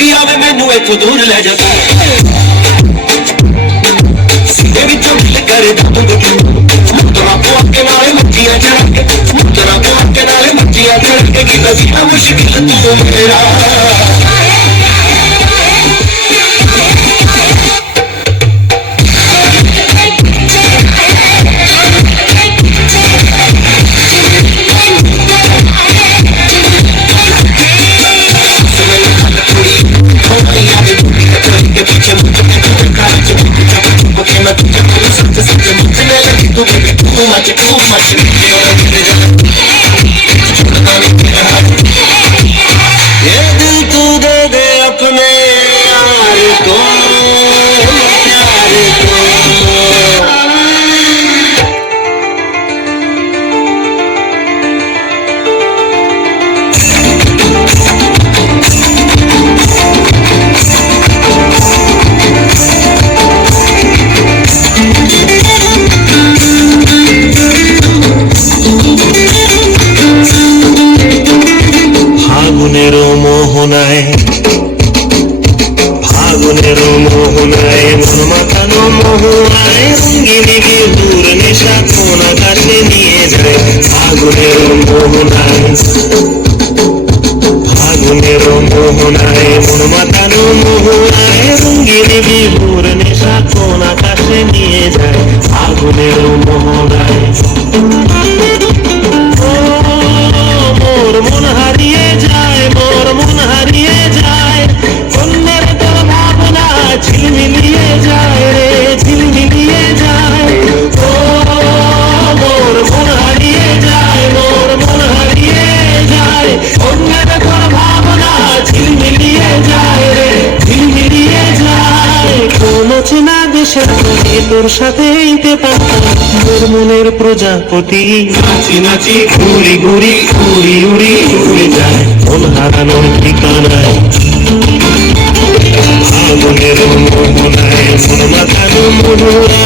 ਮੰਗਿਆ ਵੇ ਮੈਨੂੰ ਇੱਥੋਂ ਦੂਰ ਲੈ ਜਾ ਸੀਨੇ ਵਿੱਚੋਂ ਦਿਲ ਕਰਦਾ ਤੂੰ ਮੁੱਦਰਾ ਪਵਾ ਕੇ ਨਾਲੇ ਮੱਛੀਆਂ ਚੜ੍ਹ ਕੇ ਮੁੱਦਰਾ ਪਵਾ ਕੇ ਨਾਲੇ ਮੱਛੀਆਂ ਚੜ੍ਹ ਕੇ ਕੀ ਬਜੀਣਾ ਮੁਸ਼ਕਿਲ ਤੂੰ ਮੇਰਾ ফাগুনের মোহনায় মন মাতানো মোহনায় রঙ্গিনী বিহুর নেশা কোন আকাশে নিয়ে যায় ফাগুনের মোহনায় ফাগুনের মোহনায় মন মাতানো মোহনায় রঙ্গিনী বিহুর নেশা কোন আকাশে নিয়ে যায় ফাগুনের মোহনায় মোর মন হারিয়ে যায় মোর মন হারিয়ে যায় অন্যের তোর ভাবনা ঝিলমিলিয়ে যায় রে ঝিলমিলিয়ে যায় ও মোর মন হারিয়ে যায় মোর মন হারিয়ে যায় অন্যের তোর ভাবনা ঝিলমিলিয়ে যায় রে ঝিলমিলিয়ে যায় কোন চেনা দেশের তোর সাথে এইতে পারতাম মোর মনের প্রজাপতি নাচি নাচি ঘুরি ঘুরি উড়ি উড়ি উড়ে যায় মন হারানোর ঠিকানায় ফাগুনের মোহনায় মন মাতানো মোহনায়